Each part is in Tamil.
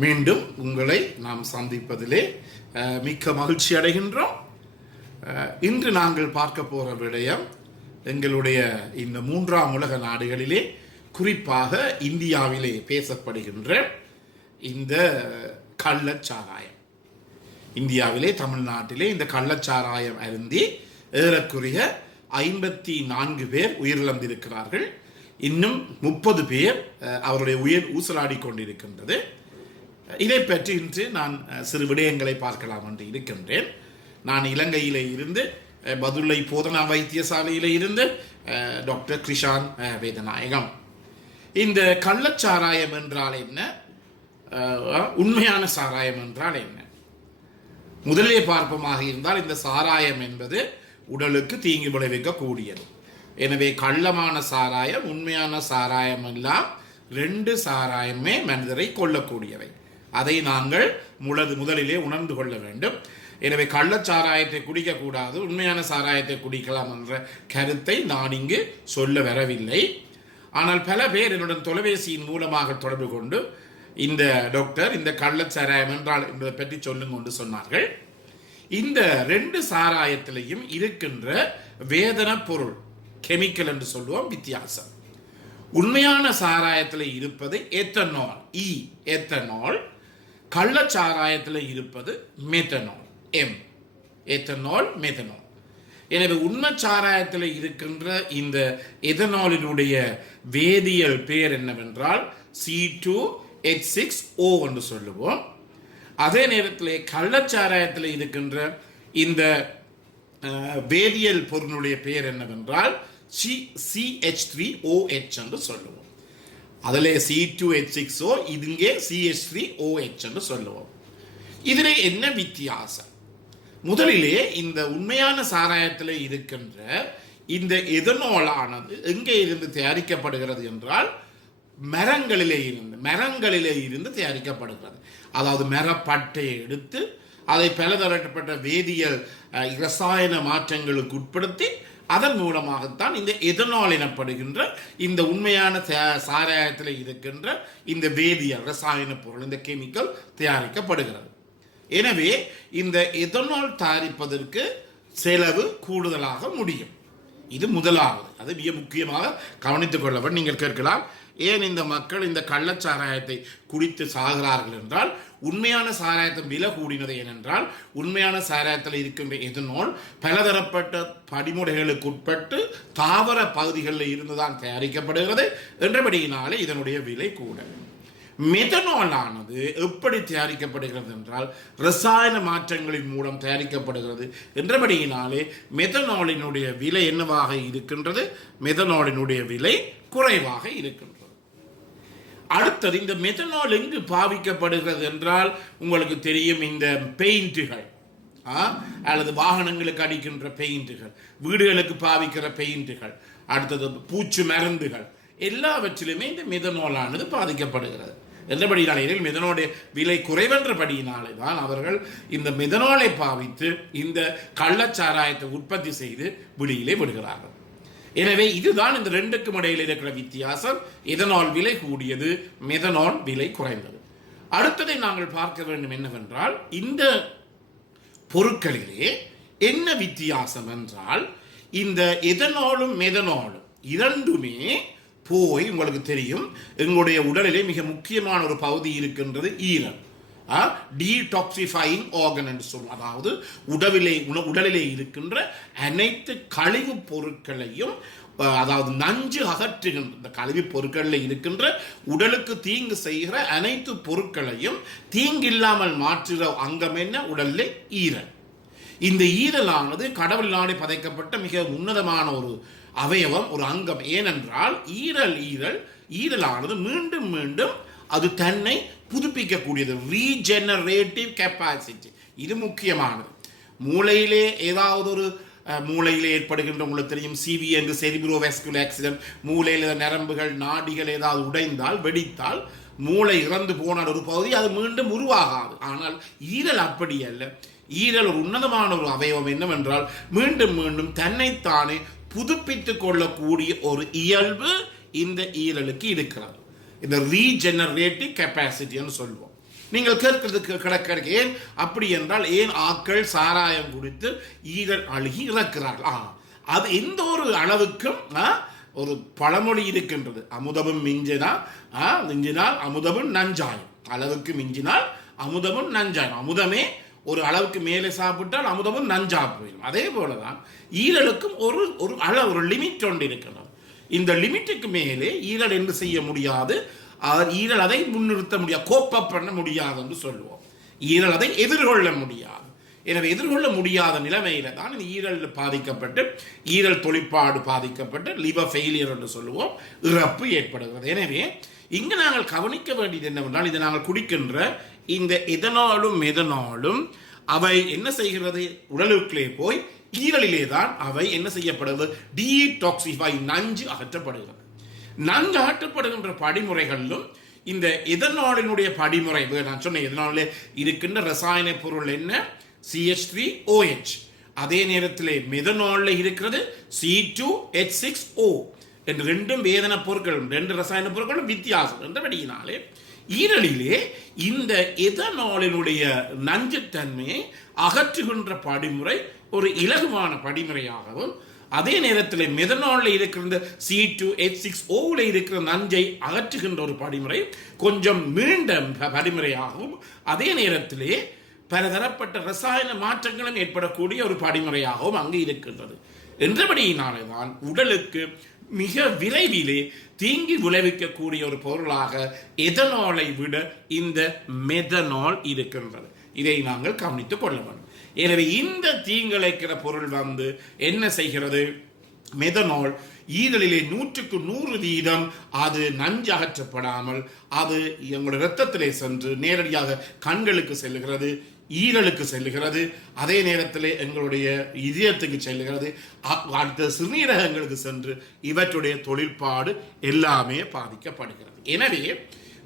மீண்டும் உங்களை நாம் சந்திப்பதிலே மிக்க மகிழ்ச்சி அடைகின்றோம். இன்று நாங்கள் பார்க்க போகிற விடயம் எங்களுடைய இந்த 3ஆம் உலக நாடுகளிலே குறிப்பாக இந்தியாவிலே பேசப்படுகின்ற இந்த கள்ளச்சாராயம். இந்தியாவிலே தமிழ்நாட்டிலே இந்த கள்ளச்சாராயம் அருந்தி ஏறக்குறைய 54 பேர் உயிரிழந்திருக்கிறார்கள். இன்னும் 30 பேர் அவருடைய உயிர் ஊசலாடி கொண்டிருக்கின்றது. இதை பற்றி இன்று நான் சிறு விடயங்களை பார்க்கலாம் என்று இருக்கின்றேன். நான் இலங்கையிலே இருந்து பதுளை போதனா வைத்தியசாலையிலே இருந்து டாக்டர் கிருஷான் வேதநாயகம். இந்த கள்ளச்சாராயம் என்றால் என்ன, உண்மையான சாராயம் என்றால் என்ன? முதலே பார்ப்பமாக இருந்தால் இந்த சாராயம் என்பது உடலுக்கு தீங்கு விளைவிக்கக்கூடியது. எனவே கள்ளமான சாராயம் உண்மையான சாராயம் எல்லாம் 2 சாராயமே மனிதரை கொல்லக்கூடியவை. அதை நாங்கள் முதலிலே உணர்ந்து கொள்ள வேண்டும். எனவே கள்ளச்சாராயத்தை குடிக்கக்கூடாது, உண்மையான சாராயத்தை குடிக்கலாம் என்ற கருத்தை நான் இங்கு சொல்ல வரவில்லை. ஆனால் பல பேர் என்னுடன் தொலைபேசியின் மூலமாக தொடர்பு கொண்டு இந்த டாக்டர் இந்த கள்ளச்சாராயம் என்றால் என்பதை பற்றி சொல்லுங்க என்று சொன்னார்கள். இந்த 2 சாராயத்திலையும் இருக்கின்ற வேதன பொருள் கெமிக்கல் என்று சொல்லுவோம் வித்தியாசம். உண்மையான சாராயத்தில் இருப்பது எத்தனால், எத்தனால். கள்ளச்சாராயத்தில் இருப்பது மெத்தனால், எத்தனால் மெத்தனால். எனவே உண்மை சாராயத்தில் இருக்கின்ற இந்த எதனாலினுடைய வேதியியல் பெயர் என்னவென்றால் C2H6O என்று சொல்லுவோம். அதே நேரத்தில் கள்ளச்சாராயத்தில் இருக்கின்ற இந்த வேதியியல் பொருளுடைய பெயர் என்னவென்றால் CH3OH என்று சொல்லுவோம். அதில் C2H6O, இதுங்கே CH3OH என்று சொல்லுவோம். இதில் என்ன வித்தியாசம்? முதலிலே இந்த உண்மையான சாராயத்தில் இருக்கின்ற இந்த எதனாலானது எங்கே இருந்து தயாரிக்கப்படுகிறது என்றால் மரங்களிலே இருந்து தயாரிக்கப்படுகிறது. அதாவது மரப்பட்டையை எடுத்து அதை பலதரப்பட்ட வேதியியல் இரசாயன மாற்றங்களுக்கு உட்படுத்தி அதன் மூலமாகத்தான் இந்த எதனால் எனப்படுகின்ற இந்த உண்மையான சாராயத்தில் இருக்கின்ற இந்த வேதியியல் ரசாயன பொருள், இந்த கெமிக்கல் தயாரிக்கப்படுகிறது. எனவே இந்த எதனால் தயாரிப்பதற்கு செலவு கூடுதலாக முடியும். இது முதலாவது. அது மிக முக்கியமாக கவனித்துக் கொள்ளப்படும். நீங்கள் கேட்கலாம், ஏன் இந்த மக்கள் இந்த கள்ளச்சாராயத்தை குடித்து சாகிறார்கள் என்றால், உண்மையான சாராயத்தின் விலை கூடினது ஏனென்றால் உண்மையான சாராயத்தில் இருக்கின்ற எதனால் பலதரப்பட்ட படிமுறைகளுக்கு உட்பட்டு தாவர பகுதிகளில் இருந்துதான் தயாரிக்கப்படுகிறது என்றபடியினாலே இதனுடைய விலை கூட. மெத்தனால் ஆனது எப்படி தயாரிக்கப்படுகிறது என்றால் ரசாயன மாற்றங்களின் மூலம் தயாரிக்கப்படுகிறது என்றபடியினாலே மெத்தனாலினுடைய விலை என்னவாக இருக்கின்றது? மெத்தனாலினுடைய விலை குறைவாக இருக்கின்றது. அடுத்தது, இந்த மெத்தனால் எங்கு பாவிக்கப்படுகிறது என்றால் உங்களுக்கு தெரியும், இந்த பெயிண்டுகள் அல்லது வாகனங்களுக்கு அடிக்கின்ற பெயிண்டுகள், வீடுகளுக்கு பாவிக்கிற பெயிண்டுகள், அடுத்தது பூச்சி மருந்துகள், எல்லாவற்றிலுமே இந்த மெத்தனாலானது பாதிக்கப்படுகிறது. என்றபடினாலே மெத்தனாலுடைய விலை குறைவென்றபடியினாலே தான் அவர்கள் இந்த மெத்தனாலை பாவித்து இந்த கள்ளச்சாராயத்தை உற்பத்தி செய்து வெளியிலே விடுகிறார்கள். எனவே இதுதான் இந்த 2க்கும் இடையில் இருக்கிற வித்தியாசம். எதனால் விலை கூடியது, மெத்தனால் விலை குறைந்தது. அடுத்ததை நாங்கள் பார்க்க வேண்டும் என்னவென்றால், இந்த பொருட்களிலே என்ன வித்தியாசம் என்றால், இந்த எதனாலும் மெத்தனாலும் இரண்டுமே போய் உங்களுக்கு தெரியும் எங்களுடைய உடலிலே மிக முக்கியமான ஒரு பகுதி இருக்கின்றது ஈரல். டீடாக்சிஃபையிங் ஆர்கன் என்று சொல்லுவோம். அதாவது உடலிலே இருக்கின்ற அனைத்து கழிவு பொருட்களையும், அதாவது நஞ்சு அகற்றுகின்ற இந்த கழிவு பொருட்களில் இருக்கின்ற உடலுக்கு தீங்கு செய்கிற அனைத்து பொருட்களையும் தீங்கில்லாமல் மாற்றுகிற அங்கம் என்ன? உடலிலே ஈரல். இந்த ஈரலானது கடவுளினாலே படைக்கப்பட்ட மிக உன்னதமான ஒரு அவயவம், ஒரு அங்கம். ஏனென்றால் ஈரலானது மீண்டும் மீண்டும் அது தன்னை புதுப்பிக்கக்கூடியது, ரீஜெனரேட்டிவ் கெப்பாசிட்டி. இது முக்கியமானது. மூளையிலே ஏதாவது ஒரு மூளையிலே ஏற்படுகின்ற, உங்களுக்கு தெரியும் சிவி என்று செரிப்ரோவாஸ்குலர் ஆக்சிடென்ட், மூளையில் நரம்புகள் நாடிகள் ஏதாவது உடைந்தால் வெடித்தால் மூளை இறந்து போன ஒரு பகுதி அது மீண்டும் உருவாகாது. ஆனால் ஈரல் அப்படி அல்ல. ஈரல் ஒரு உன்னதமான ஒரு அவயவம். என்னவென்றால் மீண்டும் மீண்டும் தன்னைத்தானே புதுப்பித்துக் கொள்ளக்கூடிய ஒரு இயல்பு இந்த ஈரலுக்கு இருக்கிறது. இந்த ரீஜெனரேட்டிவ் கெப்பாசிட்டின்னு சொல்லுவோம். நீங்கள் கேட்கிறதுக்கு கிடக்க ஏன் அப்படி என்றால் ஏன் ஆக்கள் சாராயம் குடித்து ஈரல் அழுகி இறக்கிறார்கள்? அது எந்த ஒரு அளவுக்கும் ஒரு பழமொழி இருக்கின்றது, அமுதமும் மிஞ்சினால் அமுதமும் நஞ்சாயும், அளவுக்கு மிஞ்சினால் அமுதமும் நஞ்சாயும். அமுதமே ஒரு அளவுக்கு மேலே சாப்பிட்டால் அமுதமும் நஞ்சா போயிடும். அதே போலதான் ஈரலுக்கும் ஒரு அளவு, ஒரு லிமிட் ஒன்று இருக்கிறது. இந்த லிமிட்டுக்கு மேலே ஈரல் என்ன செய்ய முடியாது, ஈரல் அதை முன்னிறுத்த முடியாது, கோப்ப பண்ண முடியாது என்று சொல்லுவோம். ஈரல் அதை எதிர்கொள்ள முடியாது. எனவே எதிர்கொள்ள முடியாத நிலைமையில தான் ஈரல் பாதிக்கப்பட்டு, ஈரல் தொழிற்பாடு பாதிக்கப்பட்டு லிவர் ஃபெயிலியர் என்று சொல்லுவோம், இறப்பு ஏற்படுகிறது. எனவே இங்கு நாங்கள் கவனிக்க வேண்டியது என்னவென்றால், இதை நாங்கள் குடிக்கின்ற இந்த எதனாலும் மெதனாலும் அவை என்ன செய்கிறது, உடலுக்குள்ளே போய் ஈரலிலே தான் அவை என்ன செய்யப்படுகிறது, டீடாக்சிஃபை, நஞ்சு அகற்றப்படுகிறது. நன்கு அகற்றப்படுகின்ற படிமுறைகளிலும் இந்த எதனாலினுடைய படிமுறை, நான் சொன்ன எதனாலே இருக்கின்ற ரசாயன பொருள் என்ன, CH3OH. அதே நேரத்தில் மெதனாலில் இருக்கிறது C2H6O என்று ரெண்டும் வேதன பொருட்களும், ரெண்டு ரசாயன பொருட்களும் வித்தியாசம் என்றபடியினாலே ஈரலிலே இந்த எதனாலினுடைய நஞ்சுத்தன்மையை அகற்றுகின்ற படிமுறை ஒரு இலகுவான படிமுறையாகவும், அதே நேரத்தில் மெதனாலில் இருக்கிற C2H6O இருக்கிற நஞ்சை அகற்றுகின்ற ஒரு படிமுறை கொஞ்சம் மீண்ட படிமுறையாகவும், அதே நேரத்திலே பலதரப்பட்ட ரசாயன மாற்றங்களும் ஏற்படக்கூடிய ஒரு படிமுறையாகவும் அங்கு இருக்கின்றது. என்றபடியினாலே தான் உடலுக்கு மிக விரைவிலே தீங்கி விளைவிக்கக்கூடிய ஒரு பொருளாக எதனாலை விட இந்த மெதனால் இருக்கின்றது. இதை நாங்கள் கவனித்துக் கொள்ள வேண்டும். எனவே இந்த தீங்கிழைக்கிற பொருள் என்ன செய்கிறது, மெதனால் ஈரலிலே 100% அது நஞ்சு அகற்றப்படாமல் அது எங்களுடைய இரத்தத்திலே சென்று நேரடியாக கண்களுக்கு செல்லுகிறது, ஈரலுக்கு செல்லுகிறது, அதே நேரத்தில் எங்களுடைய இதயத்துக்கு செல்லுகிறது, அடுத்த சிறுநீரகங்களுக்கு சென்று இவற்றுடைய தொழிற்பாடு எல்லாமே பாதிக்கப்படுகிறது. எனவே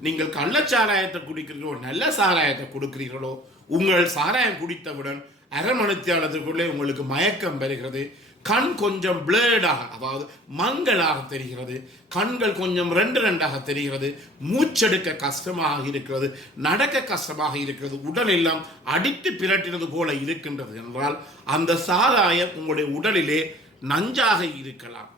நீங்கள் கள்ளச்சாராயத்தை குடிக்கிறீர்களோ நல்ல சாராயத்தை கொடுக்கிறீர்களோ, உங்கள் சாராயம் குடித்தவுடன் அரை மணித்தியாலத்துக்குள்ளே உங்களுக்கு மயக்கம் பெறுகிறது, கண் கொஞ்சம் பிளேடாக, அதாவது மங்களாக தெரிகிறது, கண்கள் கொஞ்சம் ரெண்டாக தெரிகிறது, மூச்செடுக்க கஷ்டமாக இருக்கிறது, நடக்க கஷ்டமாக இருக்கிறது, உடல் எல்லாம் அடித்து பிரட்டினது போல இருக்கின்றது என்றால் அந்த சாராயம் உங்களுடைய உடலிலே நஞ்சாக இருக்கலாம்.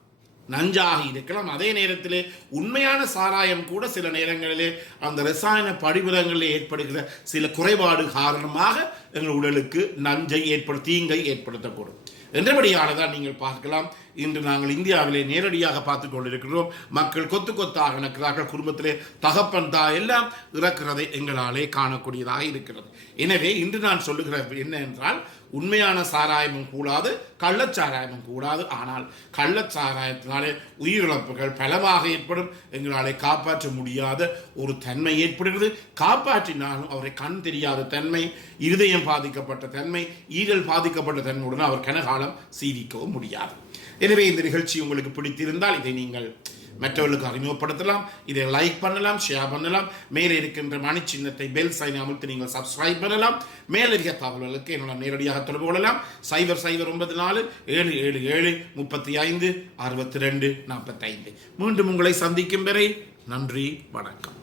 அதே நேரத்திலே உண்மையான சாராயம் கூட சில நேரங்களிலே அந்த ரசாயன படிவிடங்களில் ஏற்படுகிற சில குறைபாடு காரணமாக எங்கள் உடலுக்கு நஞ்சை தீங்கை ஏற்படுத்தக்கூடும். என்றபடியானதான் நீங்கள் பார்க்கலாம், இன்று நாங்கள் இந்தியாவிலே நேரடியாக பார்த்துக் கொண்டிருக்கிறோம். மக்கள் கொத்து கொத்தாக இறக்கிறார்கள், குடும்பத்திலே தகப்பன் எல்லாம் இறக்கிறதை எங்களாலே காணக்கூடியதாக இருக்கிறது. எனவே இன்று நான் சொல்லுகிறது என்ன என்றால், உண்மையான சாராயமும் கூடாது, கள்ளச்சாராயமும் கூடாது. ஆனால் கள்ளச்சாராயத்தினாலே உயிரிழப்புகள் பலமாக ஏற்படும், எங்களாலே காப்பாற்ற முடியாத ஒரு தன்மை ஏற்படுகிறது. காப்பாற்றினாலும் அவரை கண் தெரியாத தன்மை, இருதயம் பாதிக்கப்பட்ட தன்மை, ஈரல் பாதிக்கப்பட்ட தன்மையுடன் அவர் கனகாலம் சீவிக்கவும் முடியாது. எனவே இந்த நிகழ்ச்சி உங்களுக்கு பிடித்திருந்தால் இதை நீங்கள் மற்றவர்களுக்கு அறிமுகப்படுத்தலாம், இதை லைக் பண்ணலாம், ஷேர் பண்ணலாம். மேலே இருக்கின்ற மணி சின்னத்தை பெல் சைனை அமுத்தி நீங்கள் சப்ஸ்கிரைப் பண்ணலாம். மேலதிக தகவல்களுக்கு என்னோட நேரடியாக தொடர்பு கொள்ளலாம். 0094 777 35 62 45. மீண்டும் உங்களை சந்திக்கும் வரை நன்றி, வணக்கம்.